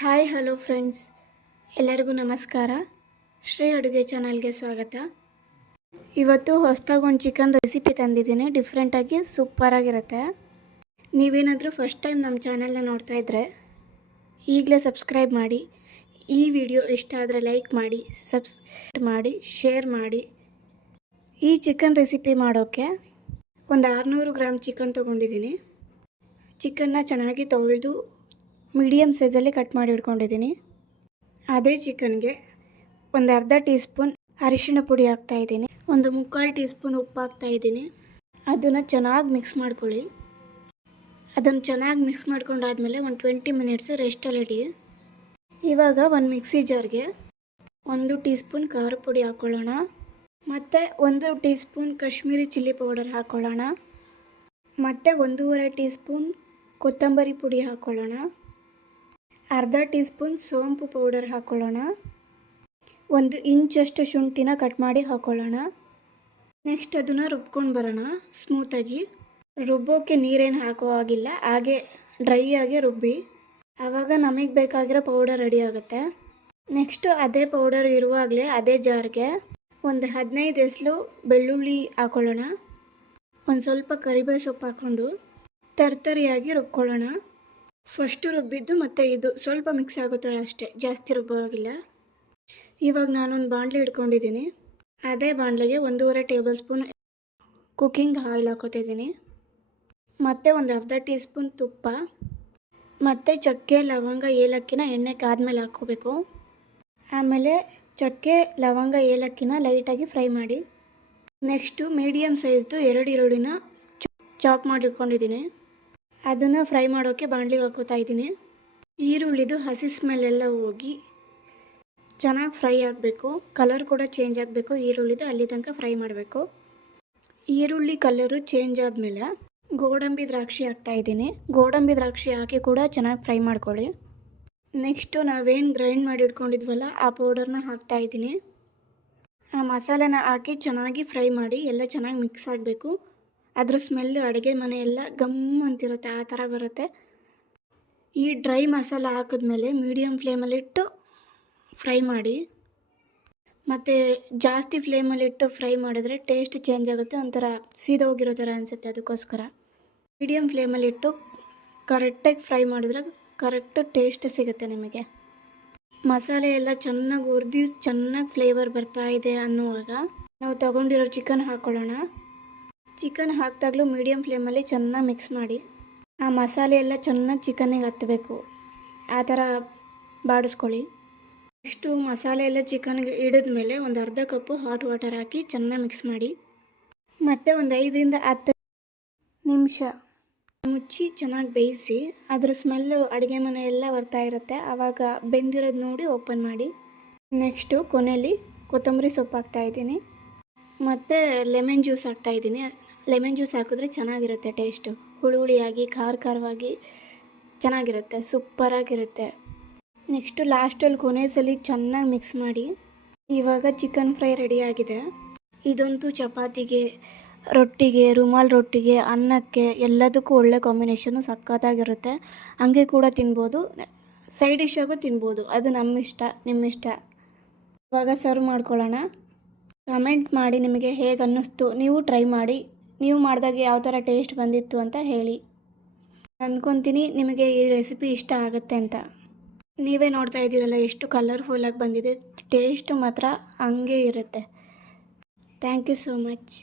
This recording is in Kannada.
ಹಾಯ್ ಹಲೋ ಫ್ರೆಂಡ್ಸ್, ಎಲ್ಲರಿಗೂ ನಮಸ್ಕಾರ. ಶ್ರೀ ಅಡುಗೆ ಚಾನಲ್ಗೆ ಸ್ವಾಗತ. ಇವತ್ತು ಹೊಸದಾಗಿ ಒಂದು ಚಿಕನ್ ರೆಸಿಪಿ ತಂದಿದ್ದೀನಿ. ಡಿಫ್ರೆಂಟಾಗಿ ಸೂಪರಾಗಿರುತ್ತೆ. ನೀವೇನಾದರೂ ಫಸ್ಟ್ ಟೈಮ್ ನಮ್ಮ ಚಾನಲ್ನ ನೋಡ್ತಾ ಇದ್ದರೆ ಈಗಲೇ ಸಬ್ಸ್ಕ್ರೈಬ್ ಮಾಡಿ. ಈ ವಿಡಿಯೋ ಇಷ್ಟ ಆದರೆ ಲೈಕ್ ಮಾಡಿ, ಸಬ್ಸ್ಕ್ರೈಬ್ ಮಾಡಿ, ಶೇರ್ ಮಾಡಿ. ಈ ಚಿಕನ್ ರೆಸಿಪಿ ಮಾಡೋಕ್ಕೆ ಒಂದು 600 ಗ್ರಾಮ್ ಚಿಕನ್ ತೊಗೊಂಡಿದ್ದೀನಿ. ಚಿಕನ್ನ ಚೆನ್ನಾಗಿ ತೊಳೆದು ಮೀಡಿಯಮ್ ಸೈಜಲ್ಲಿ ಕಟ್ ಮಾಡಿ ಇಟ್ಕೊಂಡಿದ್ದೀನಿ. ಅದೇ ಚಿಕನ್ಗೆ ಒಂದು ಅರ್ಧ ಟೀ ಸ್ಪೂನ್ ಅರಿಶಿಣ ಪುಡಿ ಹಾಕ್ತಾಯಿದ್ದೀನಿ. ಒಂದು 3/4 ಟೀ ಸ್ಪೂನ್ ಉಪ್ಪು ಹಾಕ್ತಾಯಿದ್ದೀನಿ. ಅದನ್ನು ಚೆನ್ನಾಗಿ ಮಿಕ್ಸ್ ಮಾಡ್ಕೊಳ್ಳಿ. ಅದನ್ನು ಚೆನ್ನಾಗಿ ಮಿಕ್ಸ್ ಮಾಡ್ಕೊಂಡಾದ್ಮೇಲೆ ಒಂದು 20 ಮಿನಿಟ್ಸ್ ರೆಸ್ಟಲ್ಲಿಡಿ. ಇವಾಗ ಒಂದು ಮಿಕ್ಸಿ ಜಾರ್ಗೆ 1 ಟೀ ಸ್ಪೂನ್ ಖಾರ ಪುಡಿ ಹಾಕ್ಕೊಳ್ಳೋಣ. ಮತ್ತು 1 tea spoon Kashmiri chilli powder ಹಾಕ್ಕೊಳ್ಳೋಣ. ಮತ್ತು 1.5 ಟೀ ಸ್ಪೂನ್ ಕೊತ್ತಂಬರಿ ಪುಡಿ ಹಾಕ್ಕೊಳ್ಳೋಣ. ಅರ್ಧ ಟೀ ಸ್ಪೂನ್ ಸೋಂಪು ಪೌಡರ್ ಹಾಕ್ಕೊಳ್ಳೋಣ. 1 ಇಂಚಷ್ಟು ಶುಂಠಿನ ಕಟ್ ಮಾಡಿ ಹಾಕ್ಕೊಳ್ಳೋಣ. ನೆಕ್ಸ್ಟ್ ಅದನ್ನು ರುಬ್ಕೊಂಡು ಬರೋಣ ಸ್ಮೂತಾಗಿ. ರುಬ್ಬೋಕ್ಕೆ ನೀರೇನು ಹಾಕೋ ಆಗಿಲ್ಲ, ಹಾಗೆ ಡ್ರೈ ಆಗಿ ರುಬ್ಬಿ. ಆವಾಗ ನಮಗೆ ಬೇಕಾಗಿರೋ ಪೌಡರ್ ರೆಡಿ ಆಗುತ್ತೆ. ನೆಕ್ಸ್ಟು ಅದೇ ಪೌಡರ್ ಇರುವಾಗಲೇ ಅದೇ ಜಾರ್ಗೆ ಒಂದು 15 ಎಸಳು ಬೆಳ್ಳುಳ್ಳಿ ಹಾಕ್ಕೊಳ್ಳೋಣ. ಒಂದು ಸ್ವಲ್ಪ ಕರಿಬೇವು ಸೊಪ್ಪು ಹಾಕ್ಕೊಂಡು ತರ್ತರಿಯಾಗಿ ರುಬ್ಕೊಳ್ಳೋಣ. ಫಸ್ಟು ರುಬ್ಬಿದ್ದು ಮತ್ತು ಇದು ಸ್ವಲ್ಪ ಮಿಕ್ಸ್ ಆಗೋ ಥರ ಅಷ್ಟೇ, ಜಾಸ್ತಿ ರುಬ್ಬೋವಾಗಿಲ್ಲ. ಇವಾಗ ನಾನೊಂದು ಬಾಣಲೆ ಇಟ್ಕೊಂಡಿದ್ದೀನಿ. ಅದೇ ಬಾಣಲೆಗೆ 1.5 ಟೇಬಲ್ ಸ್ಪೂನ್ ಕುಕ್ಕಿಂಗ್ ಆಯಿಲ್ ಹಾಕೋತಿದ್ದೀನಿ. ಮತ್ತು ಒಂದು ಅರ್ಧ ಟೀ ಸ್ಪೂನ್ ತುಪ್ಪ, ಮತ್ತು ಚಕ್ಕೆ ಲವಂಗ ಏಲಕ್ಕಿನ ಎಣ್ಣೆ ಕಾದ್ಮೇಲೆ ಹಾಕ್ಕೋಬೇಕು. ಆಮೇಲೆ ಚಕ್ಕೆ ಲವಂಗ ಏಲಕ್ಕಿನ ಲೈಟಾಗಿ ಫ್ರೈ ಮಾಡಿ. ನೆಕ್ಸ್ಟು ಮೀಡಿಯಮ್ ಸೈಜ್ದು 2 ಈರುಳ್ಳಿನ ಚಾಪ್ ಮಾಡಿಟ್ಕೊಂಡಿದ್ದೀನಿ. ಅದನ್ನು ಫ್ರೈ ಮಾಡೋಕ್ಕೆ ಬಾಣಲಿಗೆ ಹಾಕೋತಾ ಇದ್ದೀನಿ. ಈರುಳ್ಳಿದು ಹಸಿ ಸ್ಮೆಲ್ಲೆಲ್ಲ ಹೋಗಿ ಚೆನ್ನಾಗಿ ಫ್ರೈ ಆಗಬೇಕು. ಕಲರ್ ಕೂಡ ಚೇಂಜ್ ಆಗಬೇಕು ಈರುಳ್ಳಿದು, ಅಲ್ಲಿ ತನಕ ಫ್ರೈ ಮಾಡಬೇಕು. ಈರುಳ್ಳಿ ಕಲರು ಚೇಂಜ್ ಆದಮೇಲೆ ಗೋಡಂಬಿ ದ್ರಾಕ್ಷಿ ಹಾಕ್ತಾಯಿದ್ದೀನಿ. ಗೋಡಂಬಿ ದ್ರಾಕ್ಷಿ ಹಾಕಿ ಕೂಡ ಚೆನ್ನಾಗಿ ಫ್ರೈ ಮಾಡ್ಕೊಳ್ಳಿ. ನೆಕ್ಸ್ಟು ನಾವೇನು ಗ್ರೈಂಡ್ ಮಾಡಿ ಇಟ್ಕೊಂಡಿದ್ವಲ್ಲ ಆ ಪೌಡರ್ನ ಹಾಕ್ತಾಯಿದ್ದೀನಿ. ಆ ಮಸಾಲೆನ ಹಾಕಿ ಚೆನ್ನಾಗಿ ಫ್ರೈ ಮಾಡಿ. ಎಲ್ಲ ಚೆನ್ನಾಗಿ ಮಿಕ್ಸ್ ಆಗಬೇಕು. ಅದ್ರ ಸ್ಮೆಲ್ಲು ಅಡುಗೆ ಮನೆ ಎಲ್ಲ ಗಮ್ ಅಂತಿರುತ್ತೆ, ಆ ಥರ ಬರುತ್ತೆ. ಈ ಡ್ರೈ ಮಸಾಲ ಹಾಕಿದ್ಮೇಲೆ ಮೀಡಿಯಮ್ ಫ್ಲೇಮಲ್ಲಿಟ್ಟು ಫ್ರೈ ಮಾಡಿ. ಮತ್ತು ಜಾಸ್ತಿ ಫ್ಲೇಮಲ್ಲಿಟ್ಟು ಫ್ರೈ ಮಾಡಿದ್ರೆ ಟೇಸ್ಟ್ ಚೇಂಜ್ ಆಗುತ್ತೆ, ಒಂಥರ ಸೀದೋಗಿರೋ ಥರ ಅನಿಸುತ್ತೆ. ಅದಕ್ಕೋಸ್ಕರ ಮೀಡಿಯಮ್ ಫ್ಲೇಮಲ್ಲಿಟ್ಟು ಕರೆಕ್ಟಾಗಿ ಫ್ರೈ ಮಾಡಿದ್ರೆ ಕರೆಕ್ಟ್ ಟೇಸ್ಟ್ ಸಿಗುತ್ತೆ ನಿಮಗೆ. ಮಸಾಲೆ ಎಲ್ಲ ಚೆನ್ನಾಗಿ ಹುರಿದು ಚೆನ್ನಾಗಿ ಫ್ಲೇವರ್ ಬರ್ತಾಯಿದೆ ಅನ್ನುವಾಗ ನಾವು ತೊಗೊಂಡಿರೋ ಚಿಕನ್ ಹಾಕ್ಕೊಳ್ಳೋಣ. ಚಿಕನ್ ಹಾಕಿದಾಗಲೂ ಮೀಡಿಯಮ್ ಫ್ಲೇಮಲ್ಲಿ ಚೆನ್ನಾಗಿ ಮಿಕ್ಸ್ ಮಾಡಿ. ಆ ಮಸಾಲೆ ಎಲ್ಲ ಚೆನ್ನಾಗಿ ಚಿಕನ್ನಿಗೆ ಹತ್ತಬೇಕು, ಆ ಥರ ಬಾಡಿಸ್ಕೊಳ್ಳಿ. ನೆಕ್ಸ್ಟು ಮಸಾಲೆ ಎಲ್ಲ ಚಿಕನ್ಗೆ ಹಿಡಿದ್ಮೇಲೆ ಒಂದು ಅರ್ಧ ಕಪ್ಪು ಹಾಟ್ ವಾಟರ್ ಹಾಕಿ ಚೆನ್ನಾಗಿ ಮಿಕ್ಸ್ ಮಾಡಿ. ಮತ್ತು ಒಂದು 5ರಿಂದ 10 ನಿಮಿಷ ಮುಚ್ಚಿ ಚೆನ್ನಾಗಿ ಬೇಯಿಸಿ. ಅದ್ರ ಸ್ಮೆಲ್ಲು ಅಡುಗೆ ಮನೆ ಎಲ್ಲ ಬರ್ತಾ ಇರುತ್ತೆ. ಆವಾಗ ಬೆಂದಿರೋದು ನೋಡಿ ಓಪನ್ ಮಾಡಿ. ನೆಕ್ಸ್ಟು ಕೊನೆಯಲ್ಲಿ ಕೊತ್ತಂಬರಿ ಸೊಪ್ಪು ಹಾಕ್ತಾಯಿದ್ದೀನಿ. ಮತ್ತು ಲೆಮನ್ ಜ್ಯೂಸ್ ಹಾಕ್ತಾಯಿದ್ದೀನಿ. ಲೆಮನ್ ಜ್ಯೂಸ್ ಹಾಕಿದ್ರೆ ಚೆನ್ನಾಗಿರುತ್ತೆ ಟೇಸ್ಟು. ಹುಳಿಯಾಗಿ ಖಾರವಾಗಿ ಚೆನ್ನಾಗಿರುತ್ತೆ, ಸೂಪರಾಗಿರುತ್ತೆ. ನೆಕ್ಸ್ಟು ಲಾಸ್ಟಲ್ಲಿ ಕೊನೆಯಲ್ಲಿ ಚೆನ್ನಾಗಿ ಮಿಕ್ಸ್ ಮಾಡಿ. ಇವಾಗ ಚಿಕನ್ ಫ್ರೈ ರೆಡಿಯಾಗಿದೆ. ಇದಂತೂ ಚಪಾತಿಗೆ, ರೊಟ್ಟಿಗೆ, ರುಮಾಲ್ ರೊಟ್ಟಿಗೆ, ಅನ್ನಕ್ಕೆ ಎಲ್ಲದಕ್ಕೂ ಒಳ್ಳೆ ಕಾಂಬಿನೇಷನು, ಸಖತ್ತಾಗಿರುತ್ತೆ. ಹಂಗೆ ಕೂಡ ತಿನ್ಬೋದು, ಸೈಡ್ ಡಿಶ್ಶಾಗೂ ತಿನ್ಬೋದು. ಅದು ನಮ್ಮಿಷ್ಟ, ನಿಮ್ಮಿಷ್ಟ. ಇವಾಗ ಸರ್ವ್ ಮಾಡ್ಕೊಳ್ಳೋಣ. ಕಮೆಂಟ್ ಮಾಡಿ ನಿಮಗೆ ಹೇಗೆ ಅನ್ನಿಸ್ತು. ನೀವು ಟ್ರೈ ಮಾಡಿ. ನೀವು ಮಾಡಿದಾಗ ಯಾವ ಥರ ಟೇಸ್ಟ್ ಬಂದಿತ್ತು ಅಂತ ಹೇಳಿ. ಅಂದ್ಕೊತೀನಿ ನಿಮಗೆ ಈ ರೆಸಿಪಿ ಇಷ್ಟ ಆಗುತ್ತೆ ಅಂತ. ನೀವೇ ನೋಡ್ತಾ ಇದ್ದೀರಲ್ಲ ಎಷ್ಟು ಕಲರ್ಫುಲ್ಲಾಗಿ ಬಂದಿದೆ. ಟೇಸ್ಟು ಮಾತ್ರ ಹಂಗೆ ಇರುತ್ತೆ. Thank you so much.